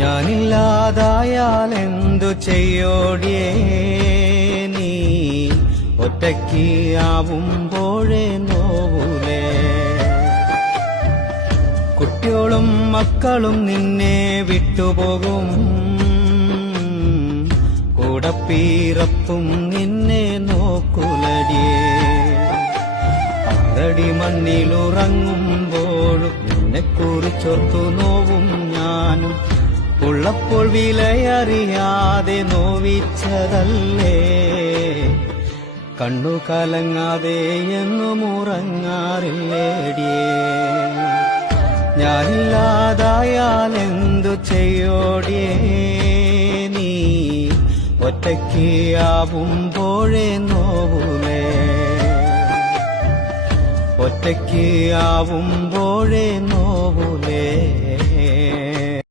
ഞാനില്ലാതായാൽ എന്തു ചെയ്യോടിയേ നീ ഒറ്റയ്ക്ക് ആവുമ്പോഴേ നോവൂലേ. കുട്ടികളും മക്കളും നിന്നെ വിട്ടുപോകും, കൂടപ്പീറപ്പും നിന്നെ നോക്കുലടിയേ. ആറടി മണ്ണിലുറങ്ങുമ്പോഴും നിന്നെക്കുറിച്ചോർത്തു നോവും ഞാനും. ഉള്ളപ്പോൾ വിലയറിയാതെ നോവിച്ചതല്ലേ, കണ്ണു കലങ്ങാതെ എന്നും ഉറങ്ങാറില്ലേടിയേ. ഞാനില്ലാതായാൽ എന്തു ചെയ്യോടിയേ നീ ഒറ്റയ്ക്ക് ആവുമ്പോഴേ നോവൂലേ. ഒറ്റയ്ക്ക് ആവുമ്പോഴേ നോവൂലേ.